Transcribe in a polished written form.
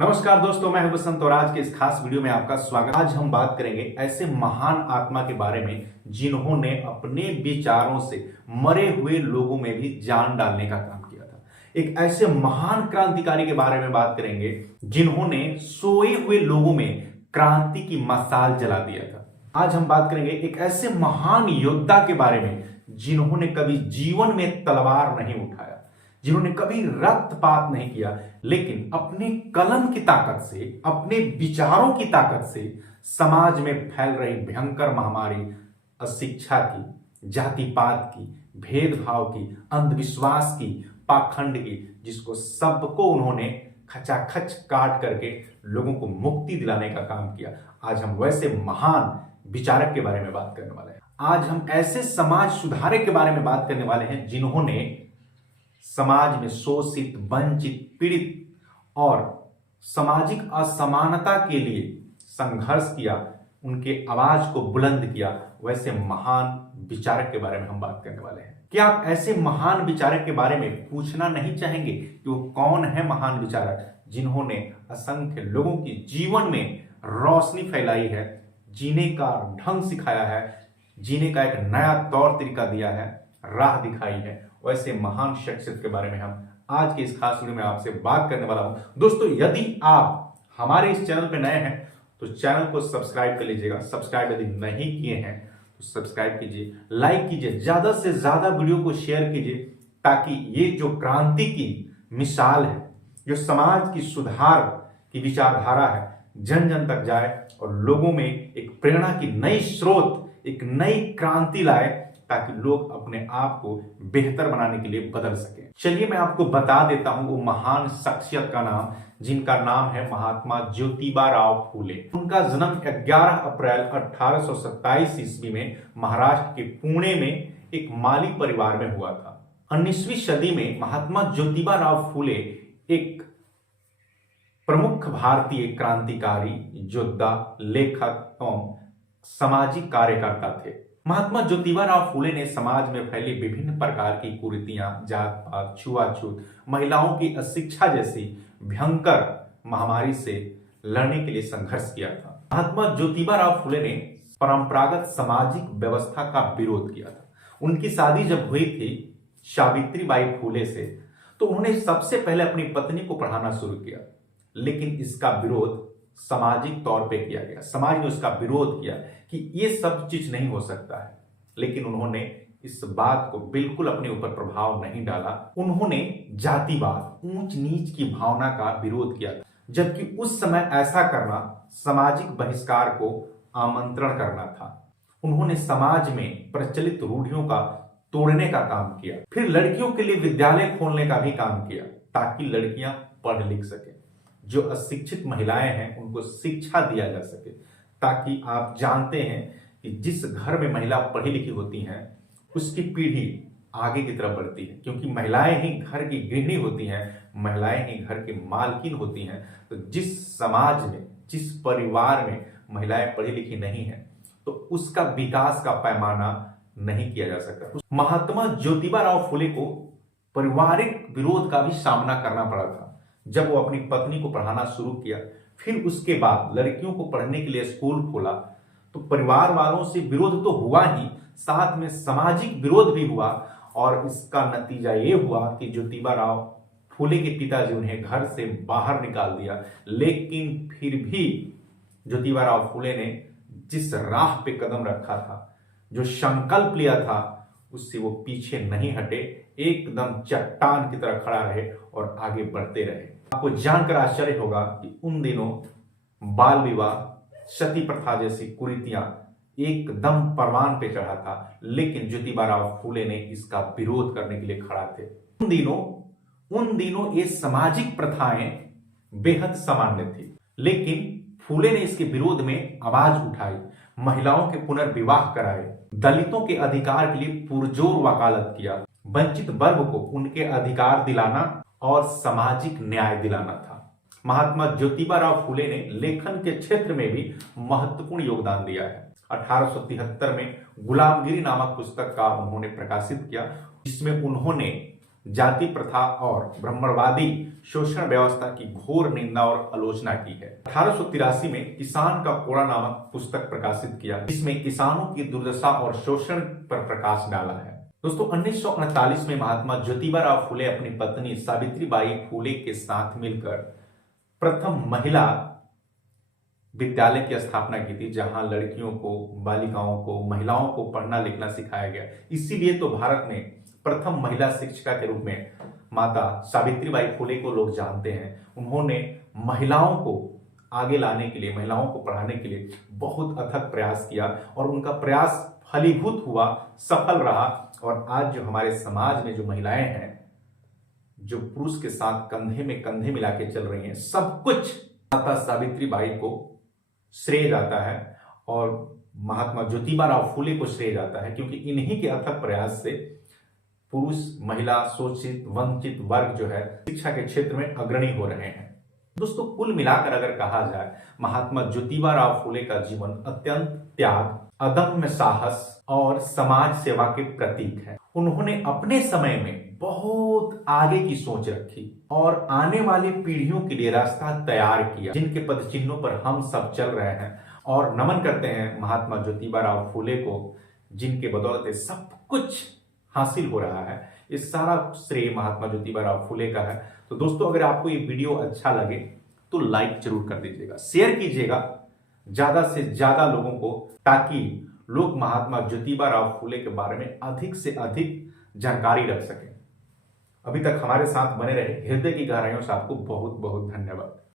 नमस्कार दोस्तों, मैं हूं बसंत और आज के इस खास वीडियो में आपका स्वागत। आज हम बात करेंगे ऐसे महान आत्मा के बारे में जिन्होंने अपने विचारों से मरे हुए लोगों में भी जान डालने का काम किया था। एक ऐसे महान क्रांतिकारी के बारे में बात करेंगे जिन्होंने सोए हुए लोगों में क्रांति की मशाल जला दिया था। आज हम बात करेंगे एक ऐसे महान योद्धा के बारे में जिन्होंने कभी जीवन में तलवार नहीं उठाया, जिन्होंने कभी रक्तपात नहीं किया, लेकिन अपने कलम की ताकत से, अपने विचारों की ताकत से समाज में फैल रही भयंकर महामारी अशिक्षा की, जाति पात की, भेदभाव की, अंधविश्वास की, पाखंड की, जिसको सबको उन्होंने खचाखच काट करके लोगों को मुक्ति दिलाने का काम किया। आज हम वैसे महान विचारक के बारे में बात करने वाले हैं। आज हम ऐसे समाज सुधारक के बारे में बात करने वाले हैं जिन्होंने समाज में शोषित, वंचित, पीड़ित और सामाजिक असमानता के लिए संघर्ष किया, उनके आवाज को बुलंद किया। वैसे महान विचारक के बारे में हम बात करने वाले हैं। क्या आप ऐसे महान विचारक के बारे में पूछना नहीं चाहेंगे कि वो कौन है महान विचारक जिन्होंने असंख्य लोगों की जीवन में रोशनी फैलाई है, जीने का ढंग सिखाया है, जीने का एक नया तौर तरीका दिया है, राह दिखाई है। वैसे महान शख्सियत के बारे में हम आज के इस खास वीडियो में आपसे बात करने वाला हूं। दोस्तों, यदि आप हमारे इस चैनल पर नए हैं तो चैनल को सब्सक्राइब कर लीजिएगा। सब्सक्राइब यदि नहीं किए हैं तो सब्सक्राइब कीजिए, लाइक कीजिए, ज्यादा से ज्यादा वीडियो को शेयर कीजिए, ताकि ये जो क्रांति की मिसाल है, जो समाज की सुधार की विचारधारा है, जन जन तक जाए और लोगों में एक प्रेरणा की नई स्रोत, एक नई क्रांति लाए, ताकि लोग अपने आप को बेहतर बनाने के लिए बदल सके। चलिए मैं आपको बता देता हूं वो महान शख्सियत का नाम, जिनका नाम है महात्मा ज्योतिबा फूले। उनका जन्म 11 अप्रैल 1827 ईस्वी में महाराष्ट्र के पुणे में एक माली परिवार में हुआ था। 19वीं सदी में महात्मा ज्योतिबा फूले एक प्रमुख भारतीय क्रांतिकारी, योद्धा, लेखक एवं सामाजिक कार्यकर्ता थे। महात्मा ज्योतिबा फूले ने समाज में फैली विभिन्न प्रकार की कुरीतियां, जात पात, छुआछूत, महिलाओं की अशिक्षा जैसी भयंकर महामारी से लड़ने के लिए संघर्ष किया था। महात्मा ज्योतिबा फूले ने परंपरागत सामाजिक व्यवस्था का विरोध किया था। उनकी शादी जब हुई थी सावित्रीबाई फूले से, तो उन्होंने सबसे पहले अपनी पत्नी को पढ़ाना शुरू किया, लेकिन इसका विरोध सामाजिक तौर पे किया गया। समाज ने उसका विरोध किया कि ये सब चीज नहीं हो सकता है, लेकिन उन्होंने इस बात को बिल्कुल अपने ऊपर प्रभाव नहीं डाला। उन्होंने जातिवाद, ऊंच नीच की भावना का विरोध किया, जबकि उस समय ऐसा करना सामाजिक बहिष्कार को आमंत्रण करना था। उन्होंने समाज में प्रचलित रूढ़ियों का तोड़ने का काम किया। फिर लड़कियों के लिए विद्यालय खोलने का भी काम किया, ताकि लड़कियां पढ़ लिख सके, जो अशिक्षित महिलाएं हैं उनको शिक्षा दिया जा सके। ताकि आप जानते हैं कि जिस घर में महिला पढ़ी लिखी होती हैं उसकी पीढ़ी आगे की तरफ बढ़ती है, क्योंकि महिलाएं ही घर की गृहिणी होती हैं, महिलाएं ही घर की मालकिन होती हैं। तो जिस समाज में, जिस परिवार में महिलाएं पढ़ी लिखी नहीं है, तो उसका विकास का पैमाना नहीं किया जा सकता। महात्मा ज्योतिबा फूले को पारिवारिक विरोध का भी सामना करना पड़ा था जब वो अपनी पत्नी को पढ़ाना शुरू किया। फिर उसके बाद लड़कियों को पढ़ने के लिए स्कूल खोला, तो परिवार वालों से विरोध तो हुआ ही, साथ में सामाजिक विरोध भी हुआ। और इसका नतीजा ये हुआ कि ज्योतिबा फूले के पिताजी उन्हें घर से बाहर निकाल दिया। लेकिन फिर भी ज्योतिबा फूले ने जिस राह पे कदम रखा था, जो संकल्प लिया था, उससे वो पीछे नहीं हटे, एकदम चट्टान की तरह खड़ा रहे और आगे बढ़ते रहे। आपको जानकर आश्चर्य होगा कि उन दिनों बाल विवाह, सती प्रथा जैसी कुरीतियां एकदम परवान पे चढ़ा था, लेकिन ज्योतिबा फूले ने इसका विरोध करने के लिए खड़ा थे। उन दिनों ये सामाजिक प्रथाएं बेहद सामान्य थी, लेकिन फूले ने इसके विरोध में आवाज उठाई, महिलाओं के पुनर्विवाह कराए, दलितों के अधिकार के लिए पुरजोर वकालत किया, वंचित वर्ग को उनके अधिकार दिलाना और सामाजिक न्याय दिलाना था। महात्मा ज्योतिबा फूले ने लेखन के क्षेत्र में भी महत्वपूर्ण योगदान दिया है। 1873 में गुलामगिरी नामक पुस्तक का उन्होंने प्रकाशित किया, जिसमें उन्होंने जाति प्रथा और ब्राह्मणवादी शोषण व्यवस्था की घोर निंदा और आलोचना की है। 1883 में किसान का कोड़ा नामक पुस्तक प्रकाशित किया, जिसमें किसानों की दुर्दशा और शोषण पर प्रकाश डाला है। दोस्तों 1948 में महात्मा ज्योतिबा फूले अपनी पत्नी सावित्रीबाई फूले के साथ मिलकर प्रथम महिला विद्यालय की स्थापना की थी, जहां लड़कियों को, बालिकाओं को, महिलाओं को पढ़ना लिखना सिखाया गया। इसीलिए तो भारत में प्रथम महिला शिक्षिका के रूप में माता सावित्रीबाई फूले को लोग जानते हैं। उन्होंने महिलाओं को आगे लाने के लिए, महिलाओं को पढ़ाने के लिए बहुत अथक प्रयास किया और उनका प्रयास फलीभूत हुआ, सफल रहा। और आज जो हमारे समाज में जो महिलाएं हैं, जो पुरुष के साथ कंधे में कंधे मिला के चल रही हैं, सब कुछ माता सावित्रीबाई को श्रेय जाता है और महात्मा ज्योतिबा फूले को श्रेय जाता है, क्योंकि इन्हीं के अथक प्रयास से पुरुष, महिला, शोषित, वंचित वर्ग जो है शिक्षा के क्षेत्र में अग्रणी हो रहे हैं। दोस्तों कुल मिलाकर अगर कहा जाए, महात्मा ज्योतिबा फूले का जीवन अत्यंत त्याग, अदम्य साहस और समाज सेवा के प्रतीक है। उन्होंने अपने समय में बहुत आगे की सोच रखी और आने वाली पीढ़ियों के लिए रास्ता तैयार किया, जिनके पद चिन्हों पर हम सब चल रहे हैं। और नमन करते हैं महात्मा ज्योतिबा फूले को, जिनके बदौलत सब कुछ हासिल हो रहा है। इस सारा श्रेय महात्मा ज्योतिबा फूले का है। तो दोस्तों अगर आपको ये वीडियो अच्छा लगे तो लाइक जरूर कर दीजिएगा, शेयर कीजिएगा ज्यादा से ज्यादा लोगों को, ताकि लोग महात्मा ज्योतिबा फूले के बारे में अधिक से अधिक जानकारी रख सकें। अभी तक हमारे साथ बने रहे, हृदय की गहराइयों से आपको बहुत बहुत धन्यवाद।